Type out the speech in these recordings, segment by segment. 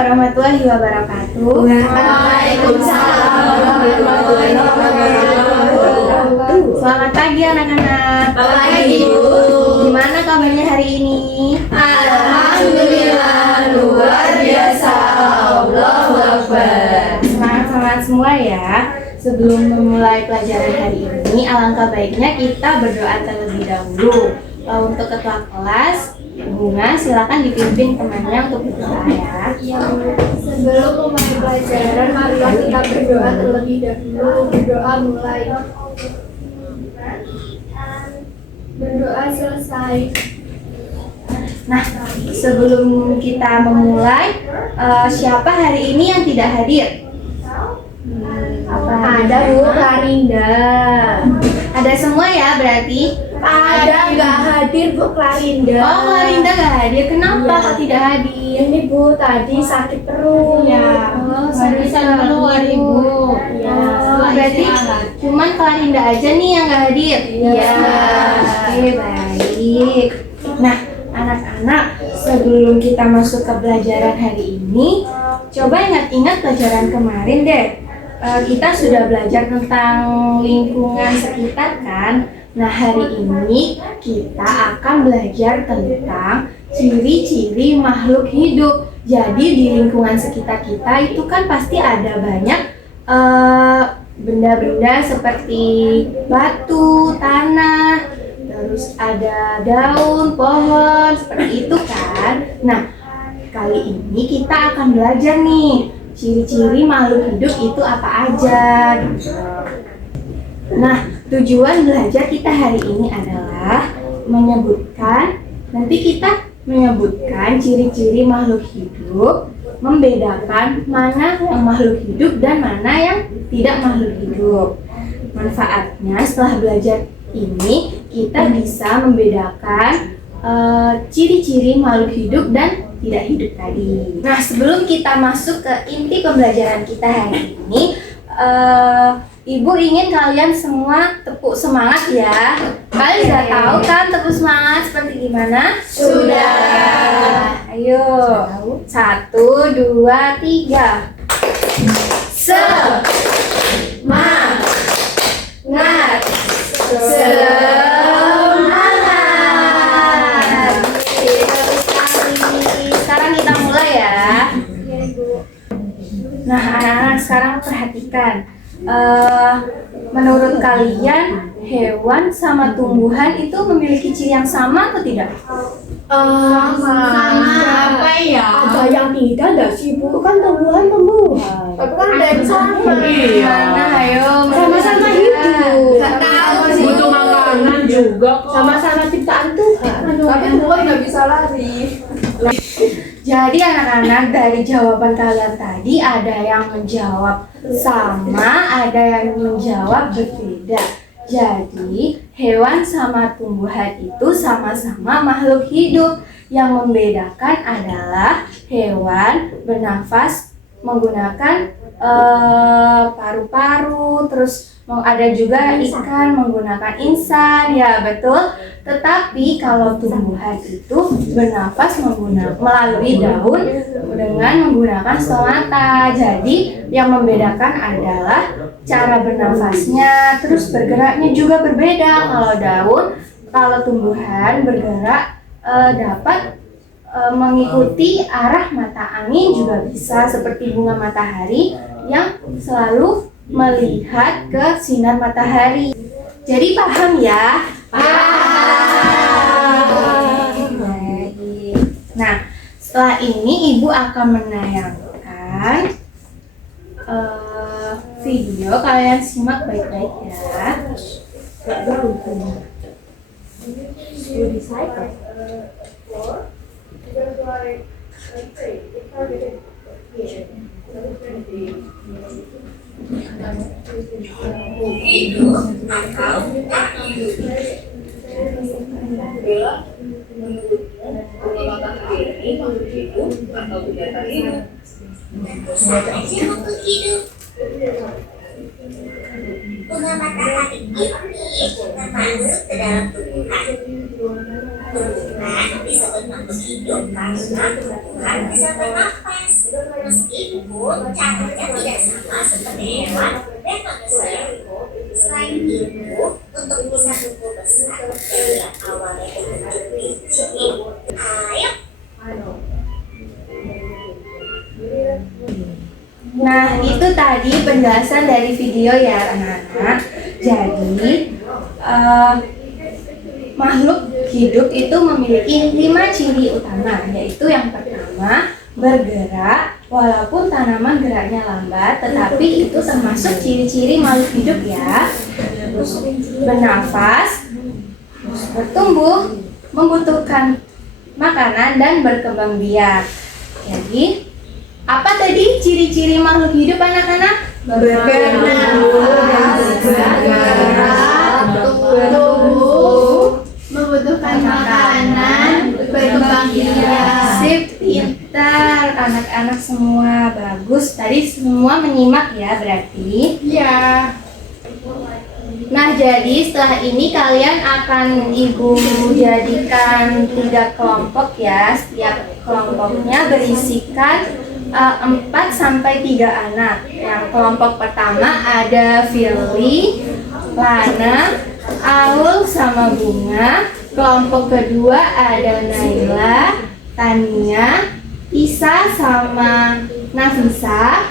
warahmatullahi wabarakatuh. Waalaikumsalam warahmatullahi wabarakatuh. Selamat pagi anak-anak. Pagi, Bu. Gimana kabarnya hari ini? Alhamdulillah, luar biasa. Allahu Akbar. Semangat-semangat semua ya. Sebelum memulai pelajaran hari ini, alangkah baiknya kita berdoa terlebih dahulu. Untuk ketua kelas, Bunga, silakan dipimpin temannya untuk berdoa ya. Iya, Bu. Sebelum memulai pelajaran, marilah kita berdoa terlebih dahulu. Berdoa mulai. Berdoa selesai. Nah, sebelum kita memulai, siapa hari ini yang tidak hadir? Ada, Bu, Klarinda. Ada semua ya berarti? Ada, nggak hadir, Bu, Klarinda. Oh, Klarinda nggak hadir. Kenapa Iya. kok tidak hadir? Ini, Bu, tadi sakit perut. Oh, Bisa keluar, Ibu. Iya. Berarti cuman Klarinda aja nih yang nggak hadir? Iya. Oke, baik. Nah, anak-anak, sebelum kita masuk ke pelajaran hari ini, coba ingat-ingat pelajaran kemarin deh. Kita sudah belajar tentang lingkungan sekitar kan? Nah, hari ini kita akan belajar tentang ciri-ciri makhluk hidup. Jadi di lingkungan sekitar kita itu kan pasti ada banyak benda-benda seperti batu, tanah, terus ada daun, pohon, seperti itu kan. Nah, kali ini kita akan belajar nih ciri-ciri makhluk hidup itu apa aja gitu. Nah, tujuan belajar kita hari ini adalah nanti kita menyebutkan ciri-ciri makhluk hidup, membedakan mana yang makhluk hidup dan mana yang tidak makhluk hidup. Manfaatnya setelah belajar ini kita bisa membedakan ciri-ciri makhluk hidup dan tidak hidup tadi. Nah, sebelum kita masuk ke inti pembelajaran kita hari ini, Ibu ingin kalian semua tepuk semangat ya. Kalian sudah tahu kan tepuk semangat seperti gimana? Sudah. Ayo, 1, 2, 3. Semangat. Sekarang kita mulai ya. Nah, anak-anak sekarang perhatikan. Menurut kalian hewan sama tumbuhan itu memiliki ciri yang sama atau tidak? Apa ya? Ada yang tidak nggak sih, Bu? Kan tumbuhan. Tapi kan ada yang sama. Iya. Nah, ayo Sama-sama hidup. Nggak tahu sih. Butuh makanan juga kok. Sama-sama ciptaan Tuhan. Tapi tumbuhan nggak bisa lari. Jadi anak-anak, dari jawaban kalian tadi ada yang menjawab sama, ada yang menjawab berbeda. Jadi hewan sama tumbuhan itu sama-sama makhluk hidup. Yang membedakan adalah hewan bernafas menggunakan paru-paru, terus ada juga ikan menggunakan insan, ya betul. Tetapi kalau tumbuhan itu bernafas melalui daun dengan menggunakan stomata. Jadi yang membedakan adalah cara bernafasnya, terus bergeraknya juga berbeda. Kalau tumbuhan bergerak dapat mengikuti arah mata angin, juga bisa seperti bunga matahari yang selalu melihat ke sinar matahari. Jadi paham ya? Paham. Baik. Nah, setelah ini Ibu akan menayangkan video. Kalian simak baik-baik ya. Hidup atau tak hidup. Matahari makhluk hidup atau binatang hidup. Makhluk hidup. Bunga matahari ini termasuk ke dalam tumbuhan. Disebut makhluk hidup karena tumbuhan bisa bernafas. Meskipun caranya tidak sama seperti hewan dan manusia. Selain itu, untuk bisa tumbuh besar dari yang awalnya bentuk biji, ayo. Nah, itu tadi penjelasan dari video ya anak-anak. Jadi, makhluk hidup itu memiliki 5 ciri utama, yaitu yang pertama, bergerak, walaupun tanaman geraknya lambat, tetapi itu termasuk ciri-ciri makhluk hidup ya. Bernafas, bertumbuh, membutuhkan makanan, dan berkembang biak. Jadi, apa tadi ciri-ciri makhluk hidup anak-anak? Bergerak, tumbuh, membutuhkan makanan, berkembang biak. Sip, pintar anak-anak semua, bagus. Tadi semua menyimak ya berarti. Iya. Nah, jadi setelah ini kalian akan Ibu jadikan 3 kelompok ya. Setiap kelompoknya berisikan 4 sampai 3 anak. Yang kelompok pertama ada Firly, Lana, Aul sama Bunga. Kelompok kedua ada Naila, Tania, Isa sama Nafisa.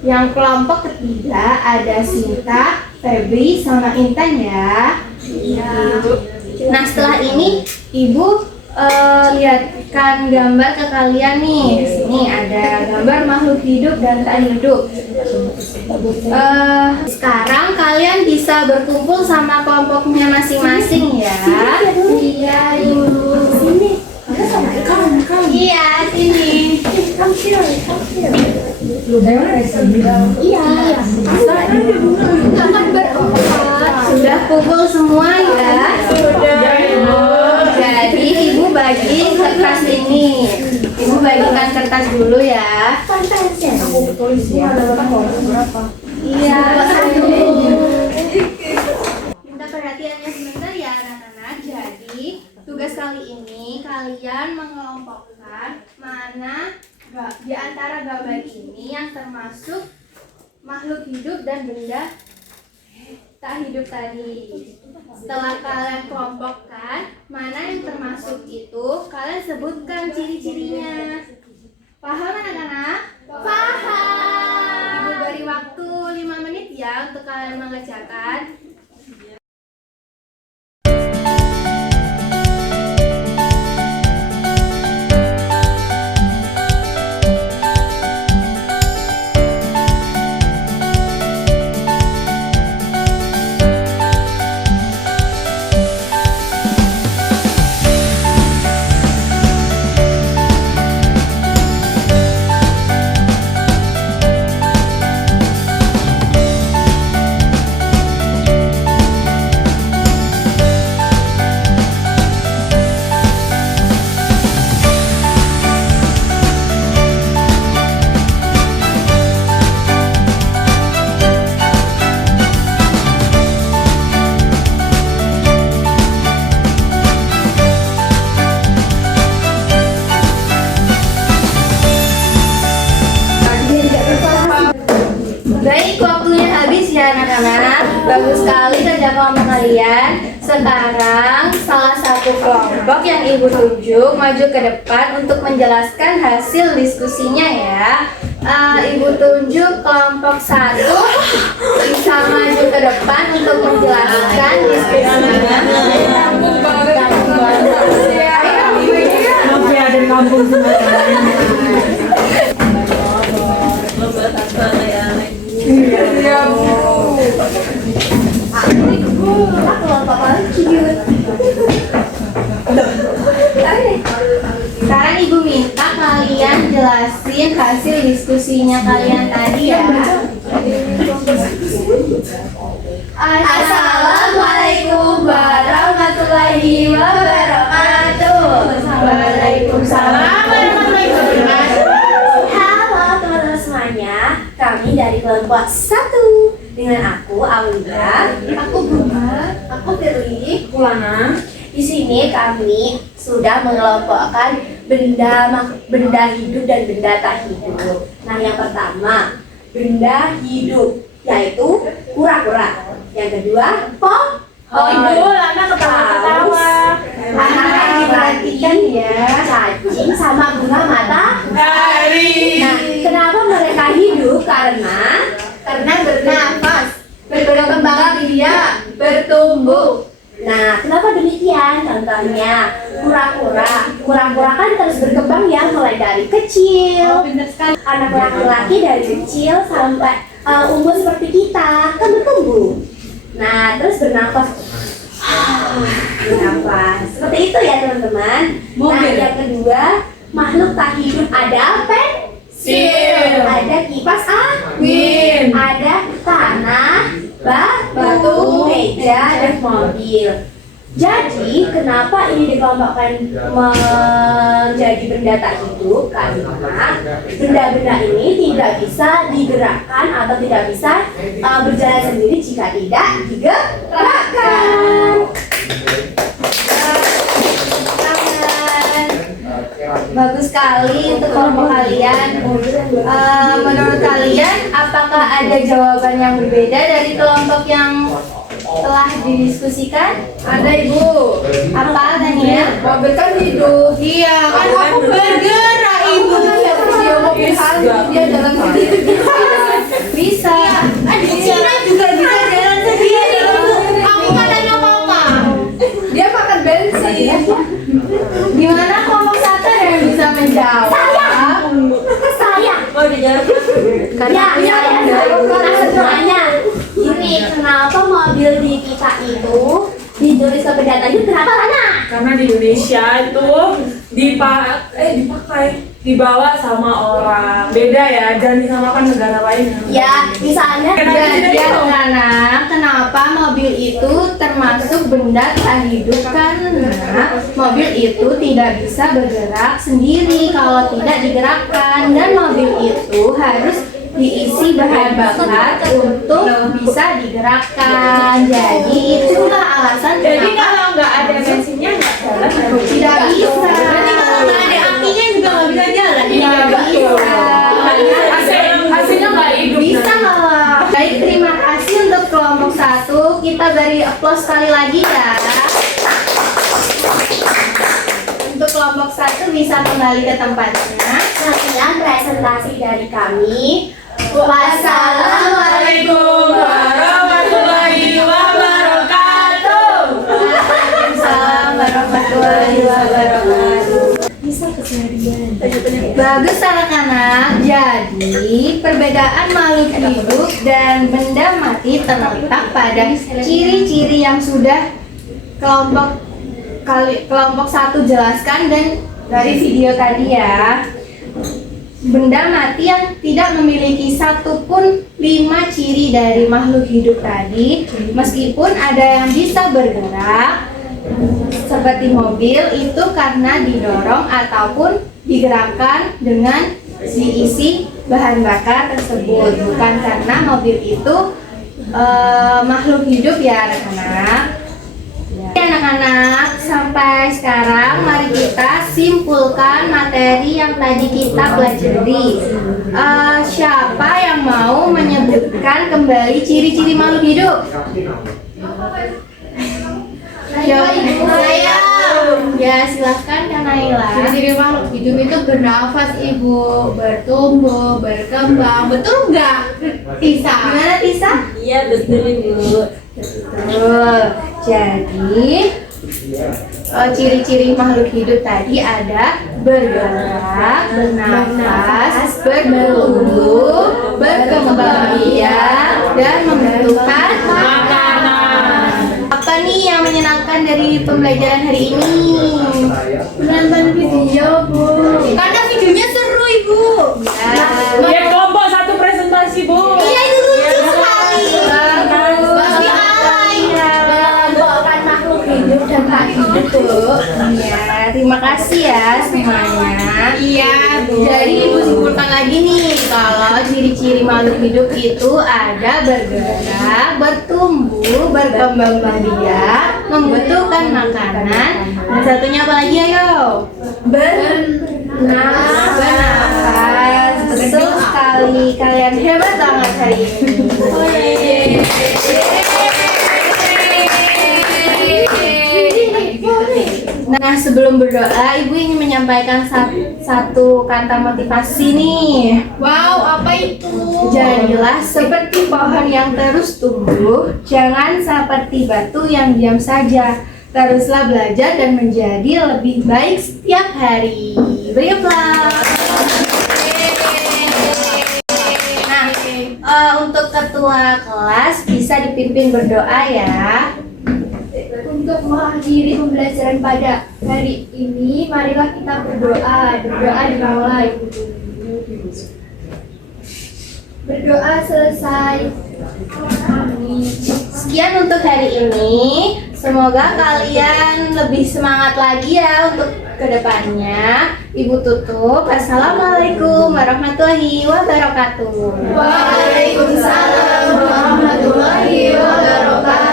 Yang kelompok ketiga ada Sinta, Febri sama Intan ya. Iya. Nah, setelah ini Ibu lihatkan gambar ke kalian nih. Di sini ada gambar makhluk hidup dan tak hidup. Sekarang kalian bisa berkumpul sama kelompoknya masing-masing ya. Iya, Ibu. Sini. Iya, sini. Iya. Jangan berempat. Sudah kumpul semua ya. Jadi Ibu bagi kertas ini. Ibu bagikan kertas dulu ya. Iya. Minta perhatiannya sebentar ya anak-anak. Jadi tugas kali ini kalian mengelompokkan mana di antara gambar ini yang termasuk makhluk hidup dan benda tak hidup tadi. Setelah kalian kelompokkan mana yang termasuk itu, kalian sebutkan ciri-cirinya. Paham anak-anak? Paham. Ibu beri waktu 5 menit ya untuk kalian mengerjakan. Baik, waktunya habis ya anak-anak. Bagus sekali kerja kelompok kalian. Sekarang salah satu kelompok yang Ibu tunjuk maju ke depan untuk menjelaskan hasil diskusinya ya. Ibu tunjuk kelompok 1 bisa maju ke depan untuk menjelaskan diskusinya. Dari kampung Sekarang Ibu minta kalian jelasin hasil diskusinya kalian tadi ya. Assalamualaikum warahmatullahi wabarakatuh. Waalaikumsalam warahmatullahi wabarakatuh. Halo teman-teman semuanya, kami dari kelompok 1 dengan aku Aulia, Aku Bunga. Aku Firly. Lana. Di sini kami sudah mengelompokkan benda hidup dan benda tak hidup. Nah, yang pertama, benda hidup, yaitu kura-kura. Yang kedua, Ibu, Lana ketawa-ketawa. Anak diperhatikan ya, cacing sama bunga matahari. Nah, kenapa mereka hidup? Karena bernafas, berkembang biak, bertumbuh. Nah, kenapa demikian? Contohnya, kura-kura kan terus berkembang ya, mulai dari kecil. Anak laki-laki dari kecil sampai umur seperti kita kan bertumbuh. Nah, terus bernafas. Bernafas. Seperti itu ya, teman-teman. Nah, yang kedua, makhluk tak hidup ada pensil, ada kipas angin, ada tanah, batu, meja, dan mobil. Jadi, kenapa ini dikelompokkan menjadi benda tak hidup? Karena benda-benda ini tidak bisa digerakkan atau tidak bisa berjalan sendiri jika tidak digerakkan. Bagus sekali untuk kelompok kalian. Menurut kalian, apakah ada jawaban yang berbeda dari kelompok yang telah didiskusikan? Ada, Ibu. Apa Tania? Mobil kan hidup. Iya, kan aku bergerak Ibu. Dia mobil hidup, dia jalan sendiri. Bisa. Di Cina juga bisa jalan sendiri. Aku kan tanya mama. Dia makan bensin. Gimana kelompok satu ada yang bisa menjawab? Saya. Oh, di jalan. Ya, karena semuanya. Ini kenapa mobil di kita itu ditulis ke benda tadi? Kenapa, Lana? Karena di Indonesia itu dibawa sama orang. Beda ya, jangan disamakan negara lain. Ya, misalnya Jadi anak-anak, kenapa mobil itu termasuk benda tak hidup? Karena mobil itu tidak bisa bergerak sendiri kalau tidak digerakkan, dan mobil itu harus diisi bahan bakar untuk bisa digerakkan. Jadi itulah alasan Jadi kenapa kalau nggak ada bensinnya nggak jalan. tidak bisa. Berarti kalau nggak ada apinya juga nggak bisa jalan. Tidak bisa. Hasilnya nggak hidup. Bisa malah. Baik, terima kasih untuk kelompok satu. Kita beri aplaus sekali lagi ya. Untuk kelompok satu bisa kembali ke tempatnya. Sekian presentasi dari kami. Wassalamualaikum warahmatullahi wabarakatuh. Waalaikumsalam warahmatullahi wabarakatuh. Bagus anak-anak. Jadi perbedaan makhluk hidup dan benda mati terletak pada ciri-ciri yang sudah kelompok satu jelaskan dan dari video tadi ya. Benda mati yang tidak memiliki satupun 5 ciri dari makhluk hidup tadi, meskipun ada yang bisa bergerak seperti mobil, itu karena didorong ataupun digerakkan dengan diisi bahan bakar tersebut, bukan karena mobil itu makhluk hidup ya anak-anak. Anak-anak, sampai sekarang mari kita simpulkan materi yang tadi kita pelajari. Siapa yang mau menyebutkan kembali ciri-ciri makhluk hidup? Saya. Ya, silahkan Kak Naila. Ciri-ciri makhluk hidup itu bernafas, Ibu, bertumbuh, berkembang. Betul nggak, Tisa? Gimana Tisa? Iya, betul Ibu. Betul. Jadi ciri-ciri makhluk hidup tadi ada bergerak, bernafas, bertumbuh, berkembang biak, dan membutuhkan makanan. Apa nih yang menyenangkan dari pembelajaran hari ini? Menonton video, Bu. Karena videonya seru, Ibu. Ya, kelompok satu presentasi Bu. Iya, itu lucu sekali. Pasti mengelompokkan makhluk hidup dan tak hidup, Bu. Ya, terima Terima kasih ya semuanya. Iya, Jadi ibu simpulkan lagi nih, kalau ciri-ciri makhluk hidup itu ada bergerak, bertumbuh, berkembang biak, membutuhkan makanan, dan satunya apa lagi ayo? Bernafas. Betul sekali, kalian hebat banget hari ini. Nah, sebelum berdoa, Ibu ingin menyampaikan satu kata motivasi nih. Wow, apa itu? Jadilah seperti pohon yang terus tumbuh, jangan seperti batu yang diam saja. Teruslah belajar dan menjadi lebih baik setiap hari. Beri aplaus. Nah, untuk ketua kelas bisa dipimpin berdoa ya. Untuk mengakhiri pembelajaran pada hari ini, marilah kita berdoa. Berdoa dimulai. Berdoa selesai. Amin. Sekian untuk hari ini. Semoga kalian lebih semangat lagi ya untuk kedepannya. Ibu tutup. Assalamualaikum warahmatullahi wabarakatuh. Waalaikumsalam warahmatullahi wabarakatuh.